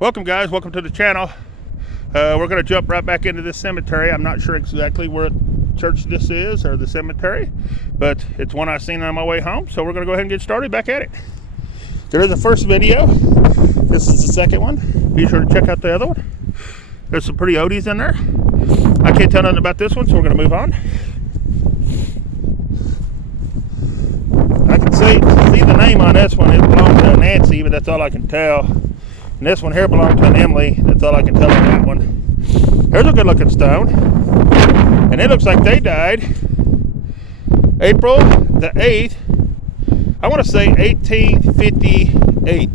Welcome guys, welcome to the channel. We're going to jump right back into this cemetery. I'm not sure exactly where church this is or the cemetery, but it's one I seen on my way home, so we're going to go ahead and get started back at it. There is a first video. This is the second one. Be sure to check out the other one. There's some pretty oldies in there. I can't tell nothing about this one, so we're going to move on. I can see the name on this one. It belongs to Nancy, but that's all I can tell. And this one here belonged to an Emily. That's all I can tell on that one. There's a good looking stone. And it looks like they died April the 8th. I want to say 1858.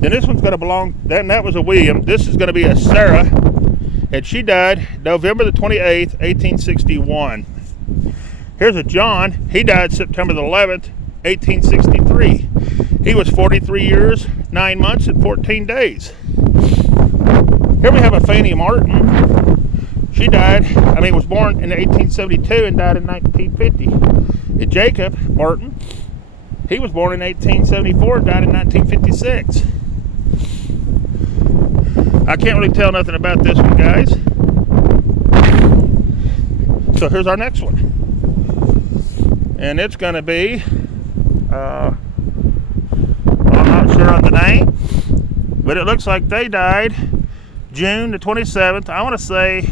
Then this one's going to belong, then that was a William. This is going to be a Sarah. And she died November the 28th, 1861. Here's a John. He died September the 11th, 1863. He was 43 years, 9 months, and 14 days. Here we have a Fanny Martin. She was born in 1872 and died in 1950. And Jacob Martin, he was born in 1874 and died in 1956. I can't really tell nothing about this one, guys. So here's our next one. And it's going to be, I'm not sure on the name, but it looks like they died June the 27th. I want to say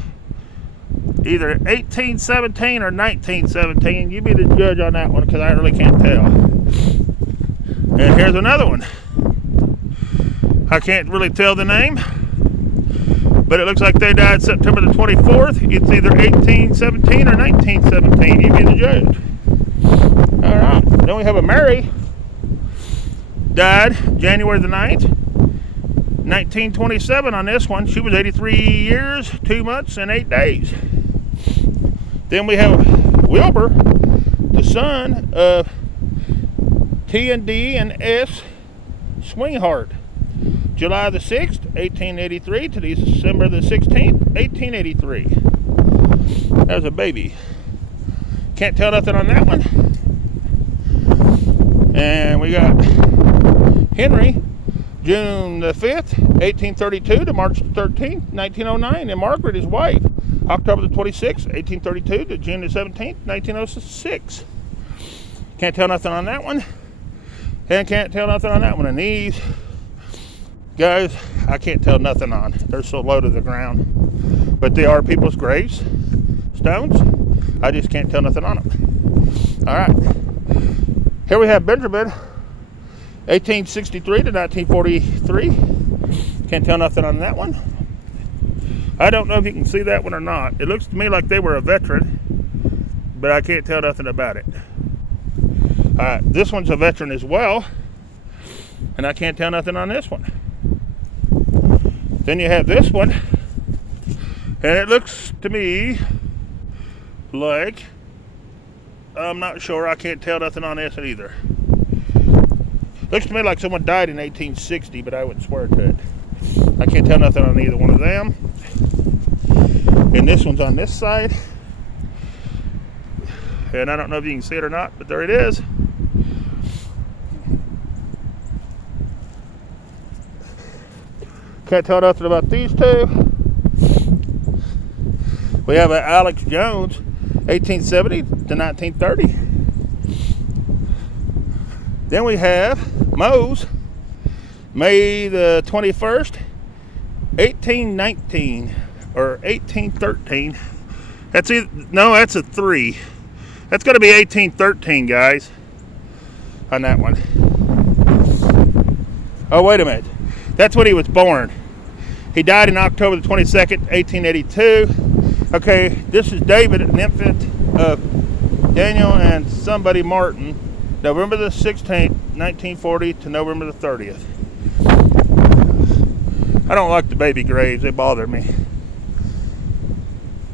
either 1817 or 1917. You be the judge on that one because I really can't tell. And here's another one. I can't really tell the name, but it looks like they died September the 24th. It's either 1817 or 1917. You be the judge. All right. Then we have a Mary. Died January the 9th, 1927 on this one. She was 83 years, 2 months, and 8 days. Then we have Wilbur, the son of T&D and S. Swinghart. July the 6th, 1883 to December the 16th, 1883. That was a baby. Can't tell nothing on that one. And we got Henry, June the 5th, 1832 to March the 13th, 1909. And Margaret, his wife, October the 26th, 1832 to June the 17th, 1906. Can't tell nothing on that one. And can't tell nothing on that one. And these guys, I can't tell nothing on. They're so low to the ground. But they are people's graves, stones. I just can't tell nothing on them. All right. Here we have Benjamin, 1863 to 1943. Can't tell nothing on that one. I don't know if you can see that one or not. It looks to me like they were a veteran, but I can't tell nothing about it. All right, this one's a veteran as well, and I can't tell nothing on this one. Then you have this one, and it looks to me like, I'm not sure. I can't tell nothing on this either. Looks to me like someone died in 1860, but I wouldn't swear to it. I can't tell nothing on either one of them. And this one's on this side. And I don't know if you can see it or not, but there it is. Can't tell nothing about these two. We have Alex Jones, 1870 to 1930. Then we have Mose, May the 21st, 1819 or 1813. That's a 3. That's going to be 1813, guys, on that one. Oh, wait a minute. That's when he was born. He died in October the 22nd, 1882. Okay, this is David, an infant of Daniel and somebody Martin, November the 16th, 1940 to November the 30th. I don't like the baby graves. They bother me.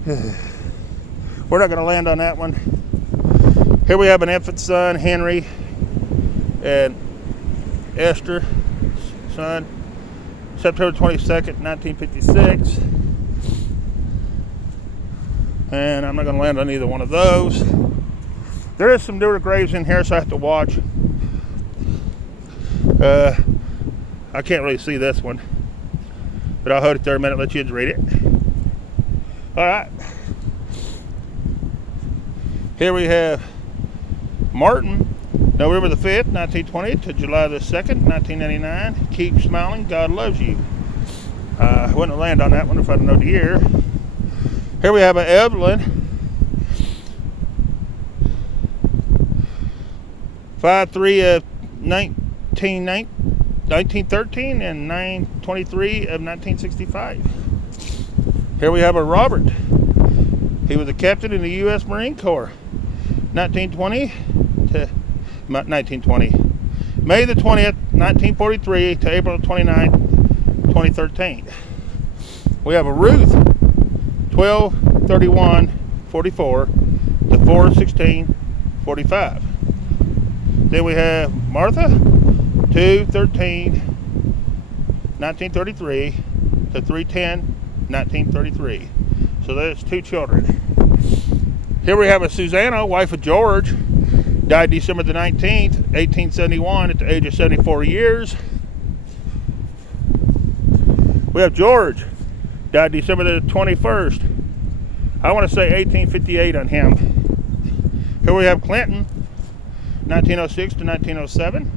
We're not going to land on that one. Here we have an infant son, Henry, and Esther, son, September 22nd, 1956. And I'm not going to land on either one of those. There is some newer graves in here, so I have to watch. I can't really see this one. But I'll hold it there a minute, let you read it. All right. Here we have Martin, November the 5th, 1920 to July the 2nd, 1999. Keep smiling, God loves you. I wouldn't have landed on that one if I'd known the year. Here we have an Evelyn, 5/3 of 1913 and 9/23 of 1965. Here we have a Robert. He was a captain in the U.S. Marine Corps, 1920 to 1920. May the 20th, 1943 to April 29th, 2013. We have a Ruth, 12/31/44 to 4/16/45. Then we have Martha, 2/13/1933 to 3/10/1933. So that's 2 children. Here we have a Susanna, wife of George, died December the 19th, 1871 at the age of 74 years. We have George, died December the 21st. I want to say 1858 on him. Here we have Clinton, 1906 to 1907.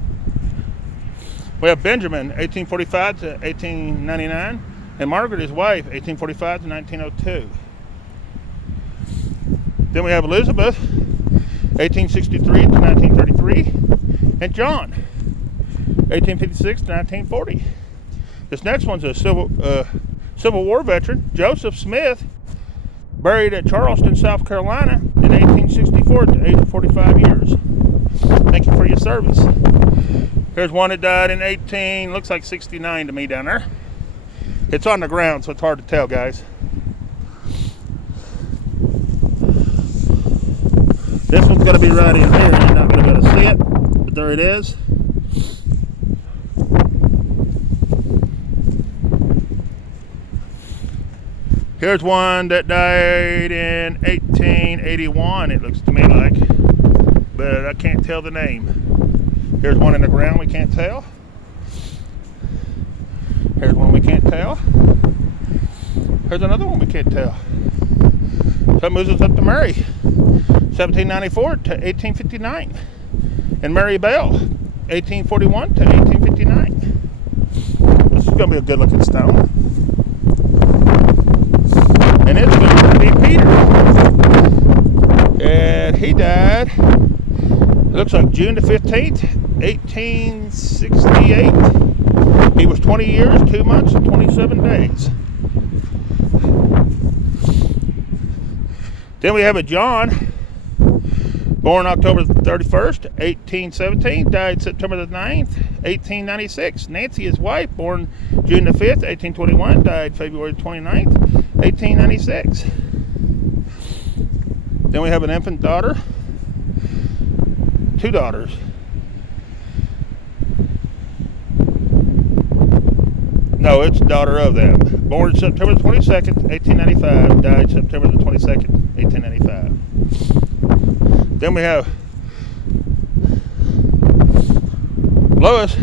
We have Benjamin, 1845 to 1899. And Margaret, his wife, 1845 to 1902. Then we have Elizabeth, 1863 to 1933. And John, 1856 to 1940. This next one's a Civil War veteran, Joseph Smith, buried at Charleston, South Carolina in 1864 at the age of 45 years. Thank you for your service. Here's one that died in looks like 69 to me down there. It's on the ground, so it's hard to tell, guys. This one's going to be right in here, and you're not going to be able to see it, but there it is. Here's one that died in 1881, it looks to me like, but I can't tell the name. Here's one in the ground we can't tell. Here's one we can't tell. Here's another one we can't tell. So it moves us up to Mary, 1794 to 1859. And Mary Bell, 1841 to 1859. This is going to be a good looking stone. And it's going to be Peter. And he died, it looks like June the 15th, 1868. He was 20 years, 2 months, and 27 days. Then we have a John, born October 31st, 1817, died September the 9th, 1896. Nancy, his wife, born June the 5th, 1821, died February 29th, 1896. Then we have an infant daughter, 2 daughters. No, it's daughter of them. Born September 22nd, 1895. Died September the 22nd, 1895. Then we have Lois,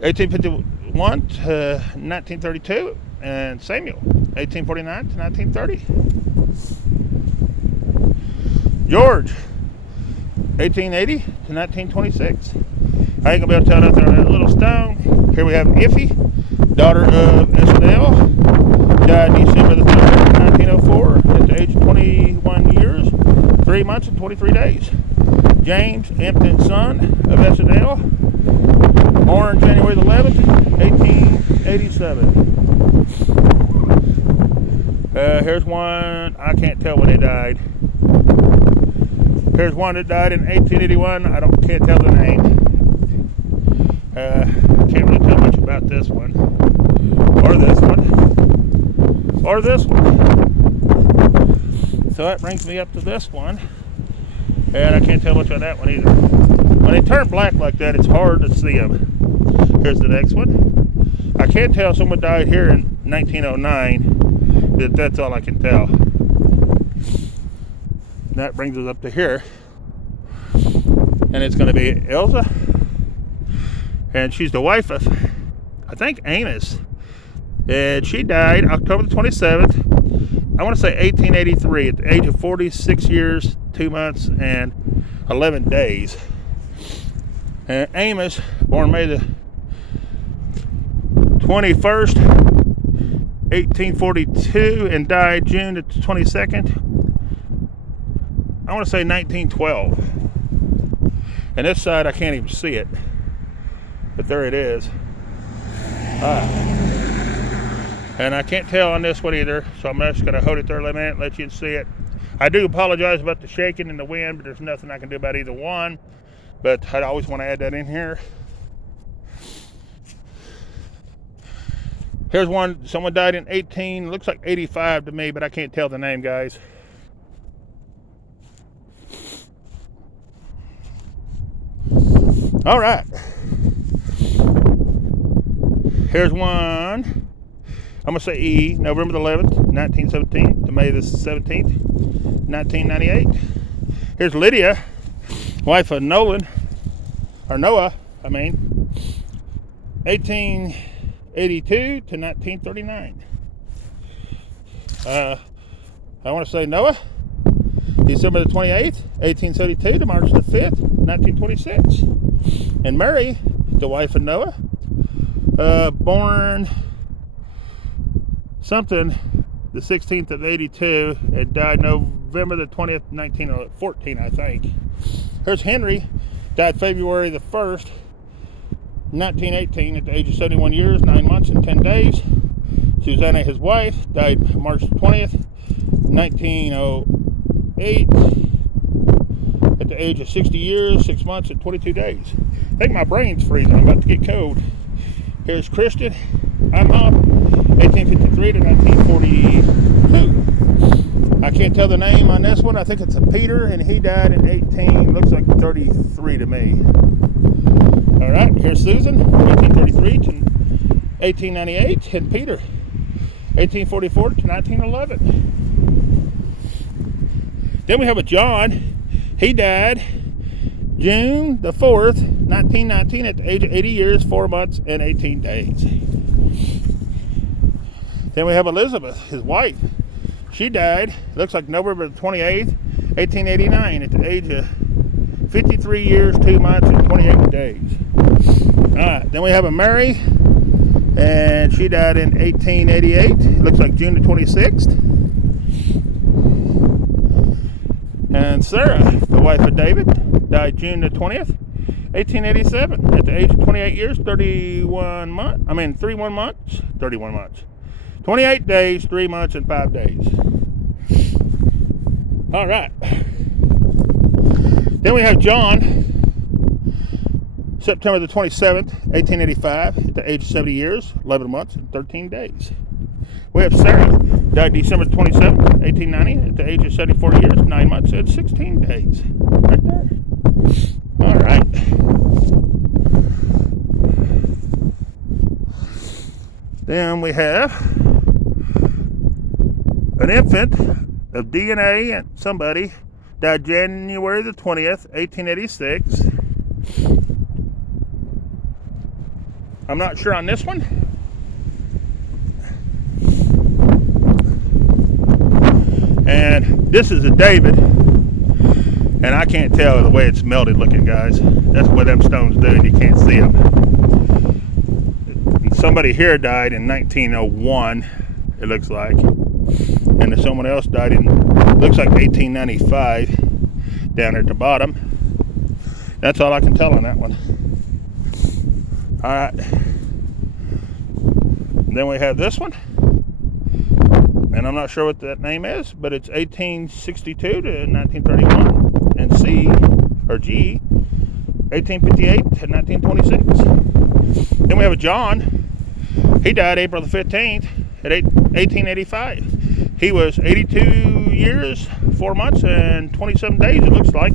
1851 to 1932. And Samuel, 1849 to 1930. George, 1880 to 1926. I ain't gonna be able to tell nothing on that little stone. Here we have Iffy, daughter of Esnell, died December the 3rd, 1904, at the age of 21 years, 3 months and 23 days. James Empton, son of Esnell, born January the 11th, 1887. Here's one, I can't tell when he died. Here's one that died in 1881, can't tell the name. Can't really tell much about this one, or this one, or this one. So that brings me up to this one, and I can't tell much on that one either. When they turn black like that, it's hard to see them. Here's the next one. I can't tell someone died here in 1909, but that's all I can tell. That brings us up to here, and it's going to be Elsa. And she's the wife of, I think, Amos. And she died October the 27th, I want to say 1883, at the age of 46 years, 2 months, and 11 days. And Amos, born May the 21st, 1842, and died June the 22nd, I want to say 1912. And this side, I can't even see it, but there it is. And I can't tell on this one either, so I'm just going to hold it there a minute and let you see it. I do apologize about the shaking and the wind, but there's nothing I can do about either one. But I'd always want to add that in here. Here's one, someone died in 18, looks like 85 to me, but I can't tell the name, guys. All right. Here's one. I'm going to say E, November the 11th, 1917 to May the 17th, 1998. Here's Lydia, wife of Noah, 1882 to 1939. I want to say Noah, December the 28th, 1872 to March the 5th, 1926. And Mary, the wife of Noah, born something the 16th of 82 and died November the 20th, 1914, I think. Here's Henry, died February the 1st, 1918 at the age of 71 years, 9 months and 10 days. Susanna, his wife, died March 20th, 1908 at the age of 60 years, 6 months and 22 days. I think my brain's freezing. I'm about to get cold. Here's Christian Imhoff, 1853 to 1942. I can't tell the name on this one. I think it's a Peter, and he died in looks like 33 to me. All right, here's Susan, 1833 to 1898, and Peter, 1844 to 1911. Then we have a John. He died June the 4th, 1919 at the age of 80 years, 4 months, and 18 days. Then we have Elizabeth, his wife. She died, looks like November the 28th, 1889 at the age of 53 years, 2 months, and 28 days. All right, then we have a Mary, and she died in 1888. Looks like June the 26th. And Sarah, the wife of David, died June the 20th, 1887 at the age of 28 years, 31 months. 28 days, 3 months, and 5 days. All right. Then we have John, September the 27th, 1885, at the age of 70 years, 11 months, and 13 days. We have Sarah, died December 27th, 1890, at the age of 74 years, 9 months, and 16 days. Right there. All right. Then we have an infant of DNA and somebody died January the 20th, 1886. I'm not sure on this one. And this is a David, and I can't tell the way it's melted looking, guys. That's what them stones do, and you can't see them. And somebody here died in 1901, it looks like. And then someone else died in, looks like 1895, down at the bottom. That's all I can tell on that one. All right. And then we have this one. And I'm not sure what that name is, but it's 1862 to 1931. And C, or G, 1858 to 1926. Then we have a John. He died April the 15th at 1885. He was 82 years, 4 months, and 27 days, it looks like.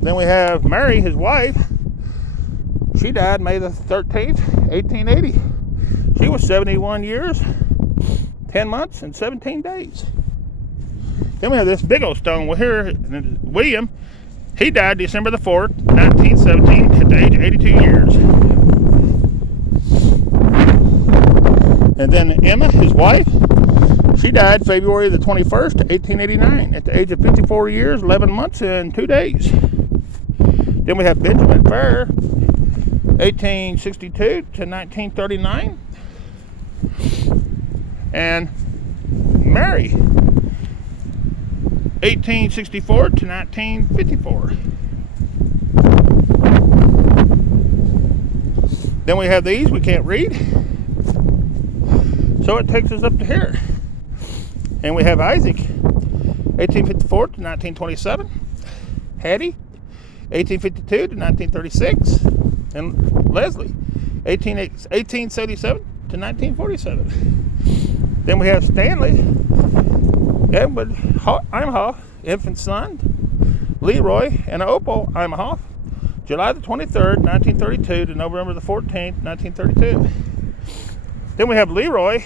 Then we have Mary, his wife. She died May the 13th, 1880. She was 71 years, 10 months, and 17 days. Then we have this big old stone. Well, here, William, he died December the 4th, 1917, at the age of 82 years. wife, she died February the 21st, 1889, at the age of 54 years, 11 months, and 2 days. Then we have Benjamin Fair, 1862 to 1939, and Mary, 1864 to 1954. Then we have these we can't read, so it takes us up to here. And we have Isaac, 1854 to 1927, Hattie, 1852 to 1936, and Leslie, 1877 to 1947. Then we have Stanley, Edward Imhoff, infant son, Leroy and Opal Imhoff, July the 23rd, 1932 to November the 14th, 1932. Then we have Leroy,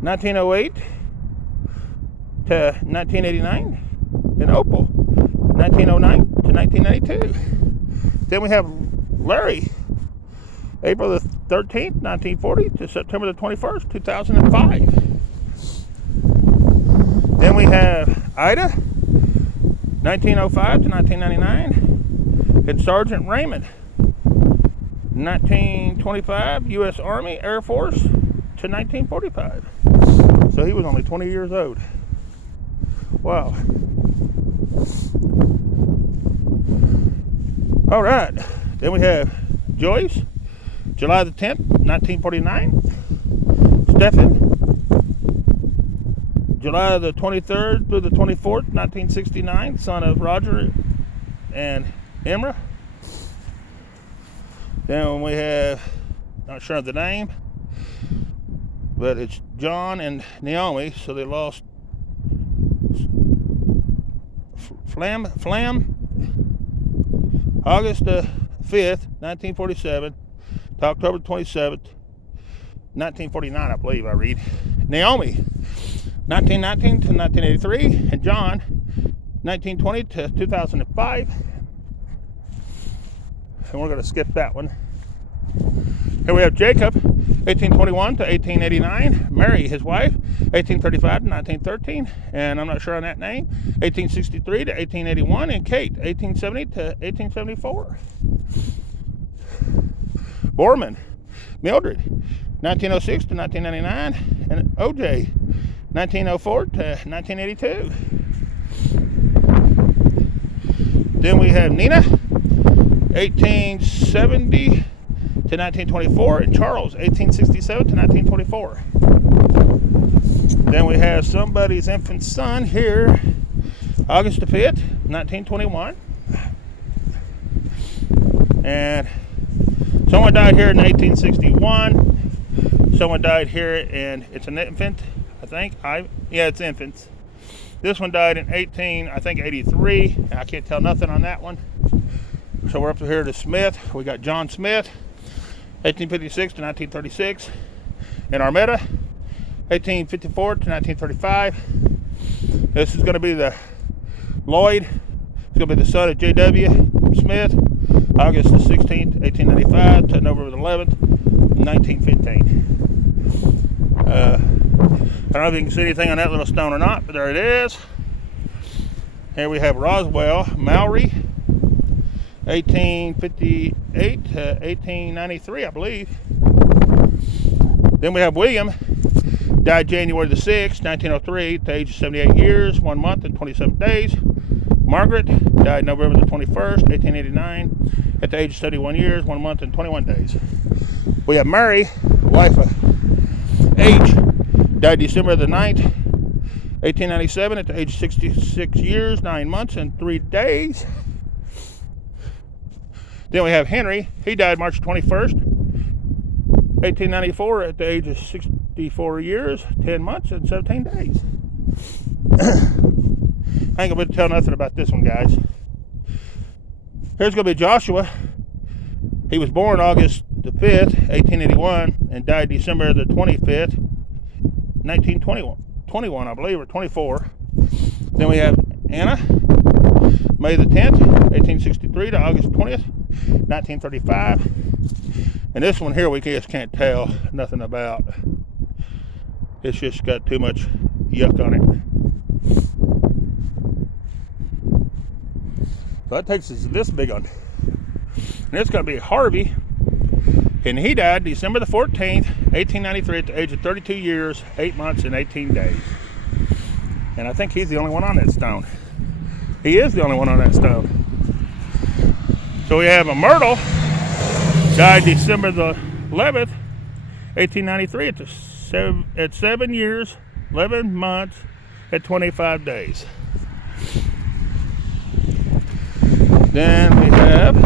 1908 to 1989, and Opal, 1909 to 1992. Then we have Larry, April the 13th, 1940 to September the 21st, 2005. Then we have Ida, 1905 to 1999, and Sergeant Raymond, 1925, U.S. Army Air Force to 1945. So he was only 20 years old. Wow. All right. Then we have Joyce, July the 10th, 1949. Stephen, July the 23rd through the 24th, 1969, son of Roger and Emra. Then we have, not sure of the name, but it's John and Naomi, so they lost Flam, August the 5th, 1947 to October 27th, 1949, I believe I read. Naomi, 1919 to 1983, and John, 1920 to 2005. And we're going to skip that one. Here we have Jacob, 1821 to 1889. Mary, his wife, 1835 to 1913, and I'm not sure on that name. 1863 to 1881, and Kate, 1870 to 1874. Borman, Mildred, 1906 to 1999, and OJ, 1904 to 1982. Then we have Nina, 1870 to 1924, and Charles, 1867 to 1924. Then we have somebody's infant son here, August the 5th, 1921. And someone died here in 1861. Someone died here, and it's an infant, I think. Yeah, it's infants. This one died in 83. I can't tell nothing on that one. So we're up to here to Smith. We got John Smith, 1856 to 1936. And Armetta, 1854 to 1935. This is going to be the Lloyd. It's going to be the son of J.W. Smith, August the 16th, 1895 to November the 11th, 1915. I don't know if you can see anything on that little stone or not, but there it is. Here we have Roswell Mowry, 1858 to 1893, I believe. Then we have William, died January the 6th, 1903, at the age of 78 years, 1 month and 27 days. Margaret, died November the 21st, 1889, at the age of 71 years, 1 month and 21 days. We have Mary, wife of H, died December the 9th, 1897, at the age of 66 years, 9 months and 3 days. Then we have Henry. He died March 21st, 1894, at the age of 64 years, 10 months and 17 days. I ain't gonna be able to tell nothing about this one, guys. Here's gonna be Joshua. He was born August the 5th, 1881, and died December the 25th, 1921, I believe, or 24. Then we have Anna, May the 10th, 1863 to August 20th, 1935. And this one here we just can't tell nothing about. It's just got too much yuck on it. So that takes us to this big one. And it's going to be Harvey. And he died December the 14th, 1893 at the age of 32 years, 8 months, and 18 days. And I think he's the only one on that stone. He is the only one on that stone. So we have a Myrtle, died December the 11th, 1893 at 7 years, 11 months, at 25 days. Then we have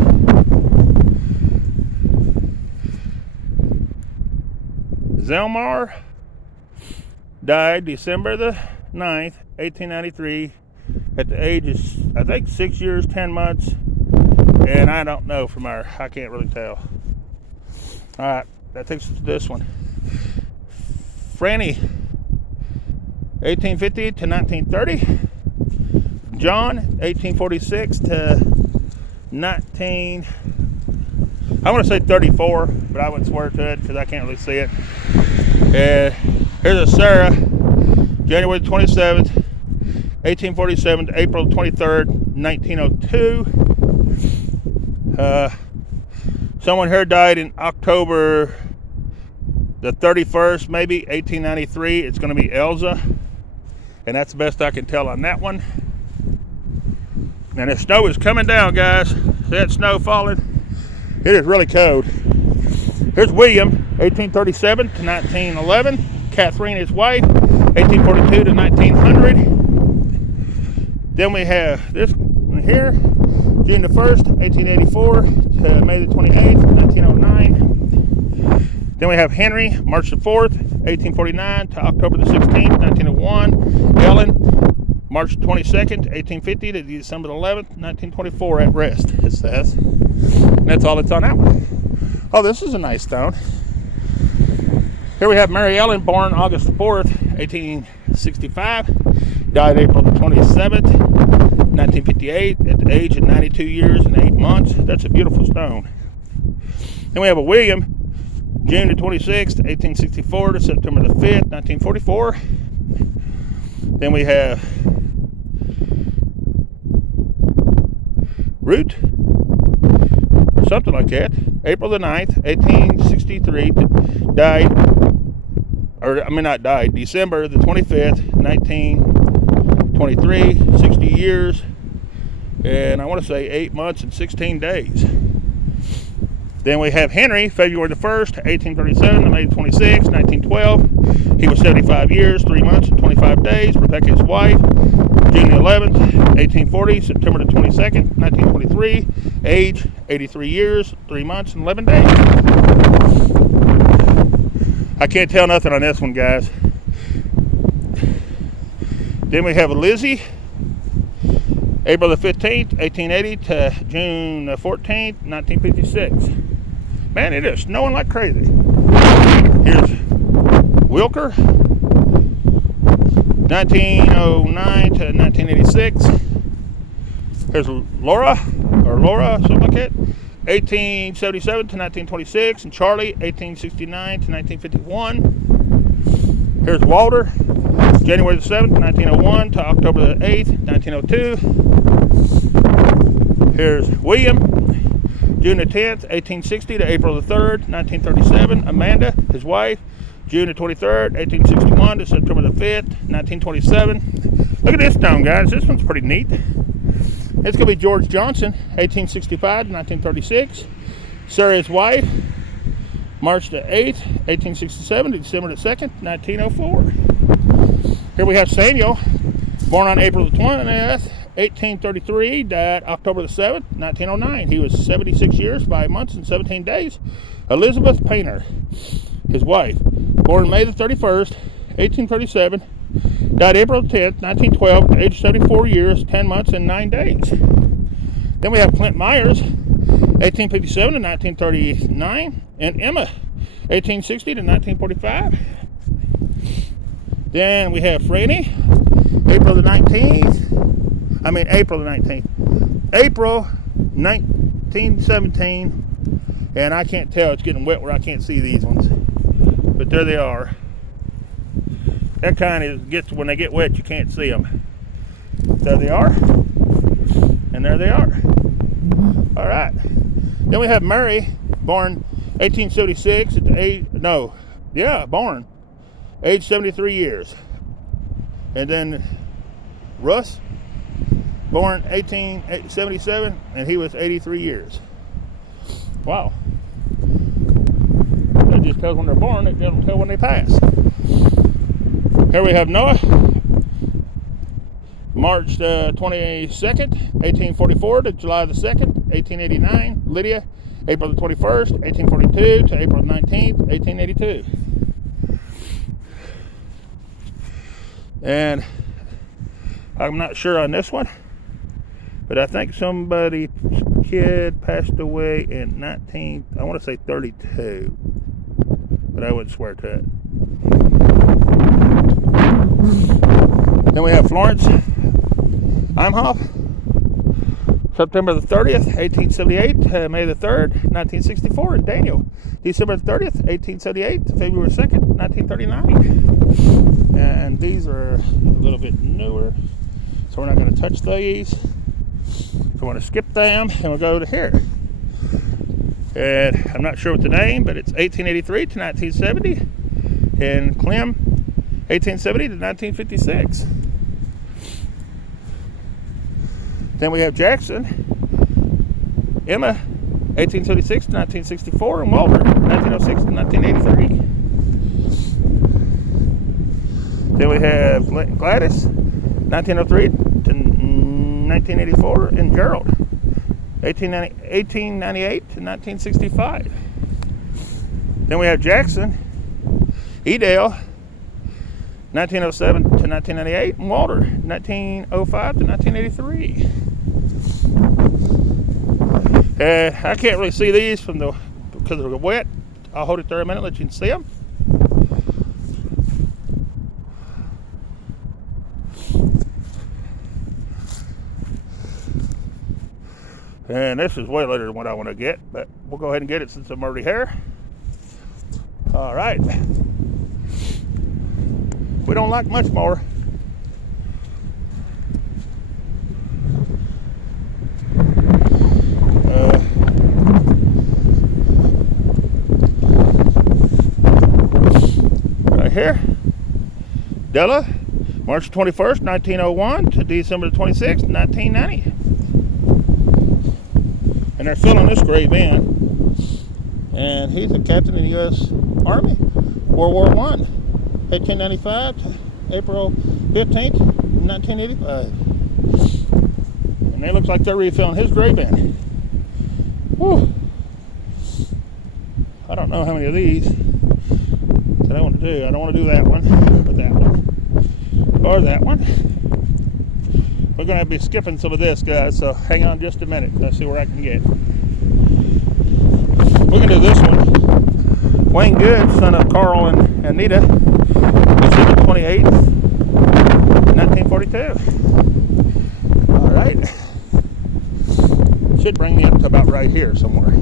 Zelmar, died December the 9th, 1893 at the age of, I think, 6 years, 10 months, and I don't know from our, I can't really tell. All right, that takes us to this one. Franny, 1850 to 1930. John, 1846 to 19, I want to say 34, but I wouldn't swear to it because I can't really see it. Here's a Sarah, January 27th, 1847 to April 23rd, 1902. Someone here died in October the 31st, maybe 1893. It's going to be Elza, and that's the best I can tell on that one. And the snow is coming down, guys. See that snow falling? It is really cold. Here's William, 1837 to 1911. Catherine, his wife, 1842 to 1900. Then we have this one here, June the 1st, 1884 to May the 28th, 1909. Then we have Henry, March the 4th, 1849 to October the 16th, 1901. Ellen, March 22nd, 1850 to December the 11th, 1924 at rest, it says. And that's all that's on that one. Oh, this is a nice stone. Here we have Mary Ellen, born August 4th, 1865. Died April the 27th, 1958 at the age of 92 years and 8 months. That's a beautiful stone. Then we have a William, June the 26th, 1864 to September the 5th, 1944. Then we have Root, or something like that, April the 9th, 1863, December the 25th, 1923, 60 years, and I want to say 8 months and 16 days. Then we have Henry, February the 1st, 1837 to May the 26th, 1912. He was 75 years, 3 months, and 25 days. Rebecca, his wife, June the 11th, 1840, September the 22nd, 1923. Age, 83 years, 3 months, and 11 days. I can't tell nothing on this one, guys. Then we have Lizzie, April the 15th, 1880 to June the 14th, 1956. Man, it is snowing like crazy. Here's Wilker, 1909 to 1986. Here's Laura, something like that, 1877 to 1926. And Charlie, 1869 to 1951. Here's Walter, January the 7th, 1901 to October the 8th, 1902. Here's William, June the 10th, 1860 to April the 3rd, 1937. Amanda, his wife, June the 23rd, 1861 to September the 5th, 1927. Look at this stone, guys. This one's pretty neat. It's going to be George Johnson, 1865 to 1936. Sarah, his wife, March the 8th, 1867 to December the 2nd, 1904. Here we have Samuel, born on April the 20th, 1833, died October the 7th, 1909. He was 76 years, 5 months, and 17 days. Elizabeth Painter, his wife, born May the 31st, 1837, died April 10th, 1912, age 74 years, 10 months, and 9 days. Then we have Clint Myers, 1857 to 1939, and Emma, 1860 to 1945. Then we have Franny, April 1917, and I can't tell, it's getting wet where I can't see these ones, but there they are. that kind of gets, when they get wet, you can't see them. There they are. And there they are. All right. Then we have Mary, born 1876 at the age, born age 73 years. And then Russ, born 1877, and he was 83 years. Wow. That just tells when they're born, it doesn't tell when they pass. Here we have Noah, March 22nd, 1844 to July the 2nd, 1889. Lydia, April the 21st, 1842 to April 19th, 1882. And I'm not sure on this one, but I think somebody's kid passed away in 32, but I wouldn't swear to it. Then we have Florence Imhoff, September the 30th, 1878, May the 3rd, 1964, and Daniel, December the 30th, 1878, February 2nd, 1939. And these are a little bit newer, so we're not going to touch these. So we're going to skip them, and we'll go to here. And I'm not sure what the name, but it's 1883 to 1970, and Clem, 1870 to 1956. Then we have Jackson, Emma, 1876 to 1964, and Walter, 1906 to 1983. Then we have Gladys, 1903 to 1984, and Gerald, 1898 to 1965. Then we have Jackson, Edale, 1907 to 1998, and Walter, 1905 to 1983. I can't really see these because they're wet. I'll hold it there a minute, let you see them. And this is way later than what I want to get, but we'll go ahead and get it since I'm already here. All right. We don't like much more. Right here, Della, March 21st, 1901 to December 26th, 1990. And they're filling this grave in. And he's a captain in the U.S. Army, World War I, 1895 to April 15th, 1985. And it looks like they're refilling his grave in. Whew. I don't know how many of these that I want to do. I don't want to do that one, or that one, or that one. We're going to be skipping some of this, guys, so hang on just a minute. Let's see where I can get. We can do this one. Wayne Good, son of Carl and Anita, December 28th, 1942. All right. Should bring me up to about right here somewhere.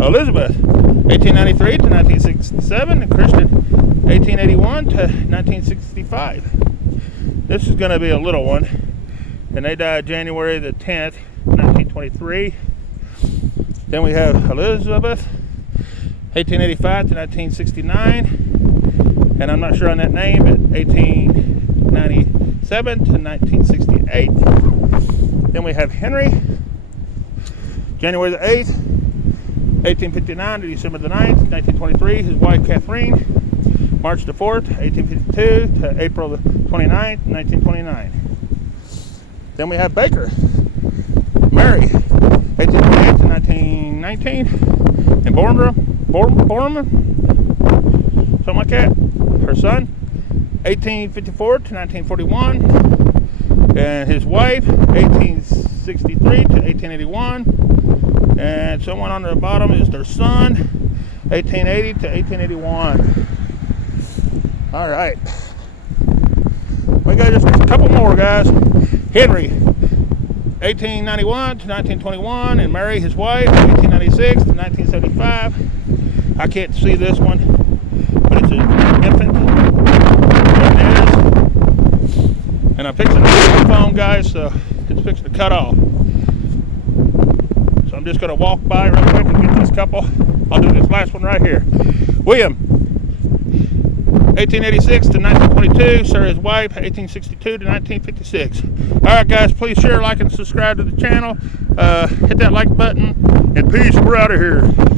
Elizabeth, 1893 to 1967, and Christian, 1881 to 1965. This is going to be a little one, and they died January the 10th, 1923. Then we have Elizabeth, 1885 to 1969, and I'm not sure on that name, but 1897 to 1968. Then we have Henry, January the 8th, 1859 to December the 9th, 1923. His wife Catherine, March the 4th, 1852 to April the 29th, 1929. Then we have Baker, Mary, 1828 to 1919, and Borman, something like that. Her son, 1854 to 1941, and his wife, 1863 to 1881, and someone on the bottom is their son, 1880 to 1881. All right. We got just a couple more, guys. Henry, 1891 to 1921, and Mary, his wife, 1896 to 1975. I can't see this one, but it's an infant. And I'm fixing to use the phone, guys, so it's fixing to cut off. So I'm just going to walk by real quick and get this couple. I'll do this last one right here. William, 1886 to 1922. Sir, his wife, 1862 to 1956. All right, guys, please share, like, and subscribe to the channel. Hit that like button, and peace. We're out of here.